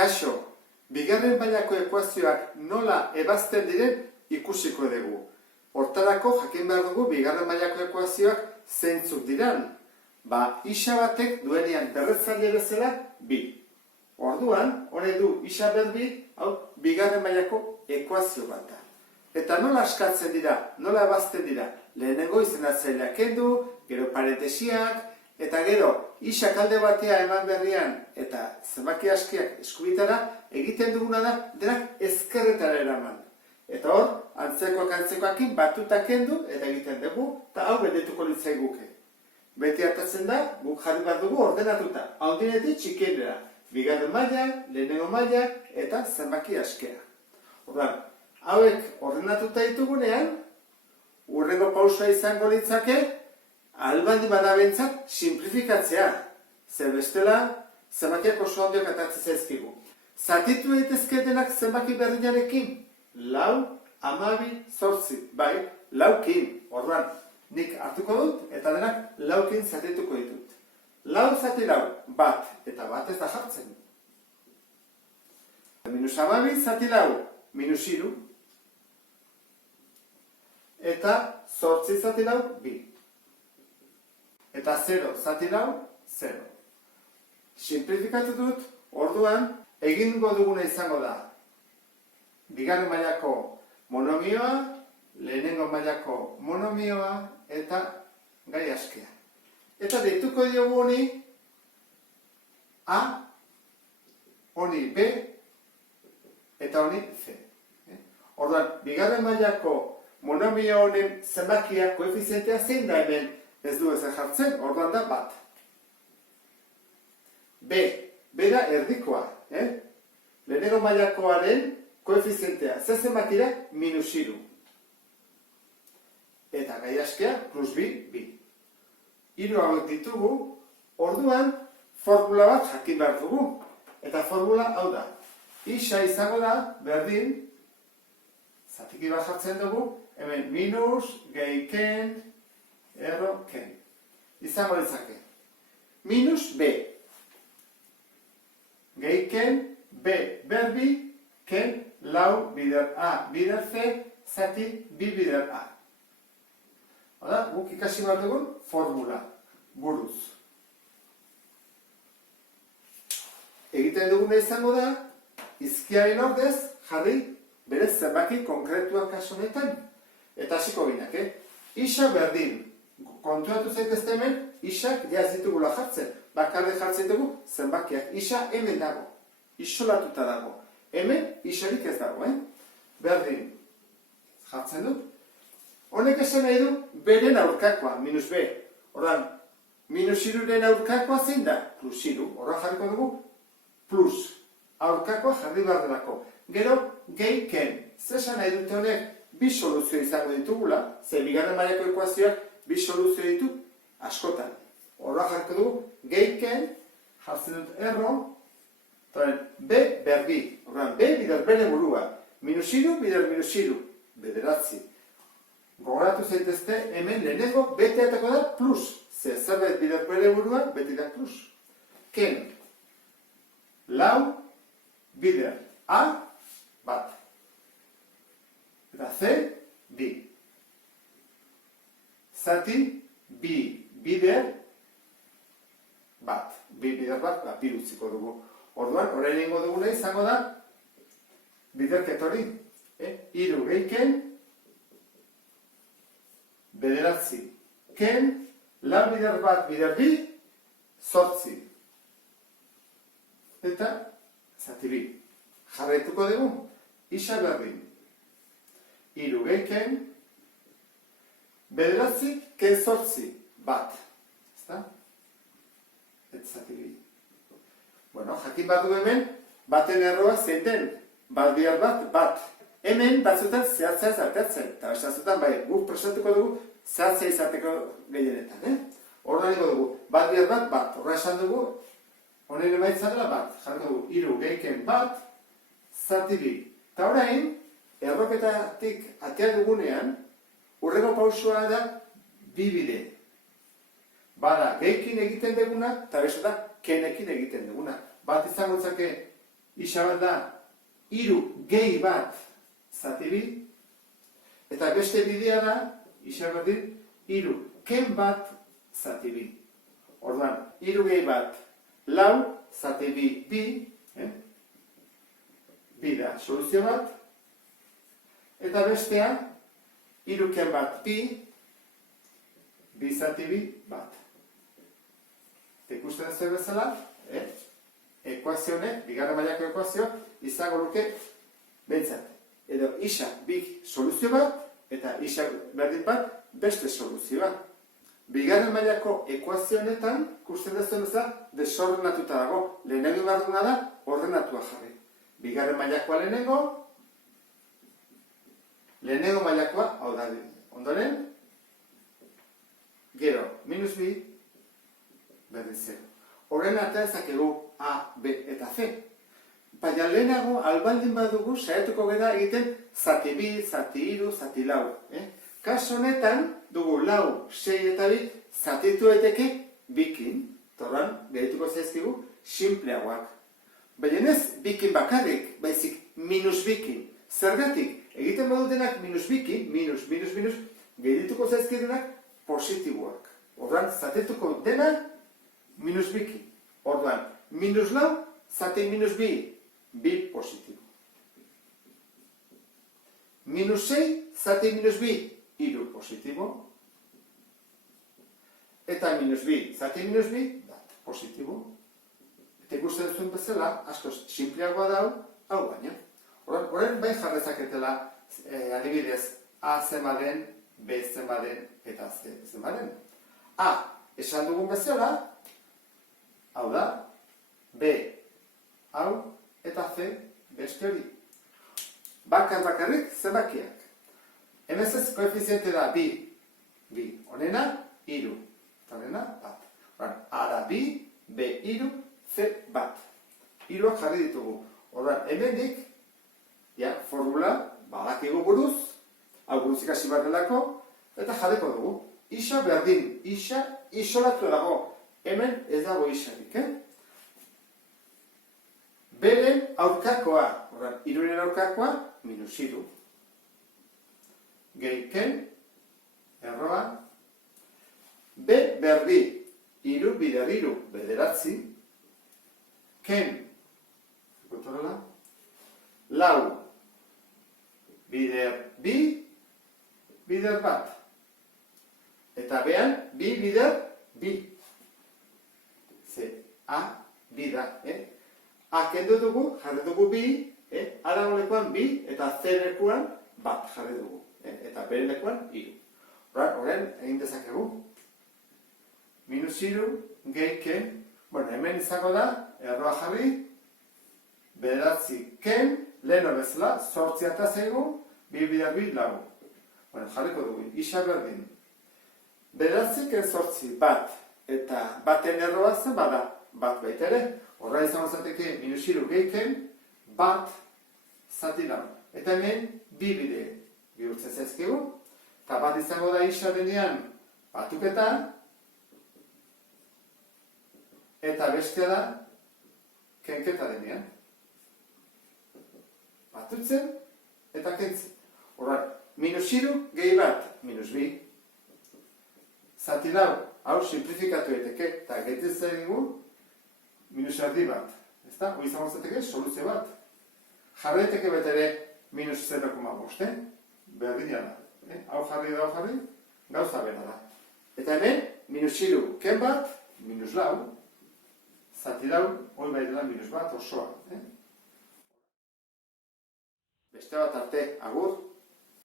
Kaixo, bigarren mailako ekuazioak nola ebazten diren ikusiko dugu. Hortarako jakin behar dugu bigarren mailako ekuazioak zeintzuk diran. Isa batek duenean berretzaile bezala bi. Orduan, honek du isa berbi, hau bigarren mailako ekuazio bat da. Eta nola askatzen dira, nola ebazten dira, lehenengo izendatzaileak kendu, gero parentesiak, eta gero isa alde batea eman berrian eta zenbaki askiak eskubitara egiten duguna da denak ezkerretara eraman. Eta hor, antzekoakin batuta kendu eta egiten dugu, eta hau betetuko litzaiguke. Beti hartatzen da, guk jarri bat dugu ordenatuta, handinetik txikienera, bigarren maila, lehenengo maila eta zenbaki askea. Orduan, hauek ordenatuta ditugunean, hurrengo pausoa izango litzake, albandi badabentzat simplifikatzea. Zer bestela, zenbakiak oso handiak atatzen zaizkigu. Zatitu daitezketenak zenbaki berdinarekin, 4, 12, 8, bai, 4kin. Orduan, nik hartuko dut eta denak 4kin zatituko ditut. 4 zati 4, bat, eta bat ez da jartzen. -12 zati 4, -3, eta 8 zati 4, 2. Eta 0 zati 4, 0. Simplifikatu dut, orduan, egingo duguna izango da. Bigarren mailako monomioa, lehenengo mailako monomioa, eta gai askea. Eta deituko diogu honi A, honi B, eta honi C. Orduan, bigarren mailako monomio honen zenbakia, koefizientea zein da hemen ez du ezer jartzen, orduan da bat. B da erdikoa. Lehenengo mailakoaren koefizientea, ze zenbaki da? -3. Eta gai askea, +2, 2. Hiru hauek ditugu, orduan formula bat jakin behar dugu. Eta formula hau da. Isa izango da, berdin, zatiki bat jartzen dugu, hemen minus, gehi ken, erro, ken. Izango ditzake. Minus B. Gehi ken, B berbi, ken, 4 bider A bider C, zati 2 bider A. Hala, guk ikasi behar dugun formula, buruz. Egiten duguna izango da, izkiaren ordez jarri bere zenbaki konkretuak kasu honetan. Eta hasiko ginak, Isa berdin. Kontuatu zaitezte hemen, isak jaz ditugula jartzen. Bakarrik jartzen dugu zenbakiak. Isa hemen dago. Isolatuta dago. Hemen isarik ez dago, Berdin. Jartzen dut. Honek esan nahi du, beren aurkakoa, -B. Horran, -3-ren aurkakoa zein da? +3. Horran jarriko dugu, plus. Aurkakoa jarri behar delako. Gero, gehi ken. Zesan nahi dute honek, bi soluzio izango ditugula, ze bigarren mailako ekuazioak bi soluzio ditu askotan. Horra jarriko dugu, gehi ken, jartzen dut erro, B berbi. Horran, B bider bere burua. -3 bider -3. Bederatzi. Gogoratu zaitezte, hemen lehenengo beteatako da plus. Zerbait bider bere burua, beti da plus. Ken. 4 bider A, bat. Eta C, bi. Zati, bi bider bat. Bi bider bat, bi utziko dugu. Orduan, orain egingo duguna izango da biderket hori. 3 gehi ken, bederatzi. Ken, 4 bider bat bider bi, 8. Eta zati bi. Jarraituko dugu, isa berdin. 3 gehi ken, bederatzi, ken 8, bat. Ezta? Eta zati bi. Bueno, jakin bat du hemen, baten erroa zein den. Bat bihar bat, bat. Hemen batzutan zehatzea zartatzen. Eta bestazutan, bai, guk prestatuko dugu zehatzea izateko gehienetan. Horra niko dugu, bat bihar bat, bat. Horra esan dugu, honen emaitzan dela bat. Jarriko dugu, 3 gehi ken bat, zati bi. Eta orain, erroketatik atea dugunean, hurrengo pausua da bi bide. Bada, gehikin egiten duguna, eta beste da, kenekin egiten duguna. Bat izango zake Isa bat da, hiru gehi bat zati bi, eta beste bidea da, isa berdin, hiru ken bat zati bi. Orduan, hiru gehi bat, lau, zati bi, bi da soluzio bat, eta bestea, hiru ken bat bi, bi zati bi bat. Ikusten ez bezala, ekuazio honek, bigarren mailako ekuazio, izango luke behintzat. Edo isa bi soluzio bat, eta isa berdin bat beste soluzioa. Bigarren mailako ekuazio honetan, ikusten ez bezala, desordenatuta dago. Lehenengo behar duna da, ordenatua jarri. Bigarren mailakoa lehenengo mailakoa, hau da, ondoren, gero, minus bi, berdin 0. Horren artean ezakegu A, B eta C. Baina lehenago, albaldin badugu, saiatuko gara egiten zati bi, zati hiru, zati lau. Kaso honetan, dugu lau, 6 eta 2, zatitu daiteke bikin, torran, gerituko zaizkigu, simpleagoak. Baina ez bikin bakarrik, baizik minus bikin. Zergatik, egiten badutenak minus bikin, minus, gerituko zaizkidunak positiboak. Orduan, zatituko dena minus biki. Orduan, minus lau, zati minus bi, bi positibo. Minus 6, zati minus bi, hiru positibo. Eta minus bi, zati minus bi, bat positibo. Eta ikusten zuen bezala, askoz simpleagoa dau, hau baina. Horren bai jarrezaketela, adibidez, A zema den, B zema den, eta C zema den. A, esan dugun bezala, hau da, B, hau, eta C, beste hori. Bakarrik zenbakiak. Hemen ez koefiziente da bi, honena, hiru, eta honena, bat. A da bi, B, hiru, C, bat. Hiruak jarri ditugu. Orduan, hemendik, formula, badakigu buruz, hau buruz ikasi bat delako, eta jarriko dugu. Isa berdin, isa isolatu dago. Hemen ez dago isarik, Beren aurkakoa, hiruren aurkakoa, minus hiru. Gehiken, erroa. B berdi, hiru bider hiru, bederatzi. Ken, ikutorela. Lau, bider bi, bider bat. Eta behan, bi bider bi. Ze, A, bi da, A kendu dugu, jarri dugu bi, A dagoelekoan bi, eta C lekuan bat jarri dugu. Eta B lekuan hiru. Horren, egin dezakegu. Minus hiru, gehiken, hemen izango da, erroa jarri, bederatzi ken, leheno bezala, 8 eta zaigu, bi bider bi lau. Jarriko dugu, isa berdin. Bederatzi ken 8 bat, eta baten erroa zen bada, bat baita ere. Horra izango zateke minus hiru gehiken, bat zati lau. Eta hemen, bi bide bihurtzen zaizkigu. Eta bat izango da isa denean batuketa, eta bestea da kenketa denean. Batutzen eta kentzen. Horra, minus hiru gehi bat, minus bi. Zati lau, hau simplifikatu eteke, eta gehitzen dugu, minus erdi bat. Ezta? Hoi izango zateke soluzio bat. Jarreteke betere minus 0,5, berdina da. Hau jarri da, hau jarri, gauza bera da. Eta hemen, minus hiru ken bat, minus lau, zati lau, hoi bai dela minus bat osoa. Beste bat arte, agur.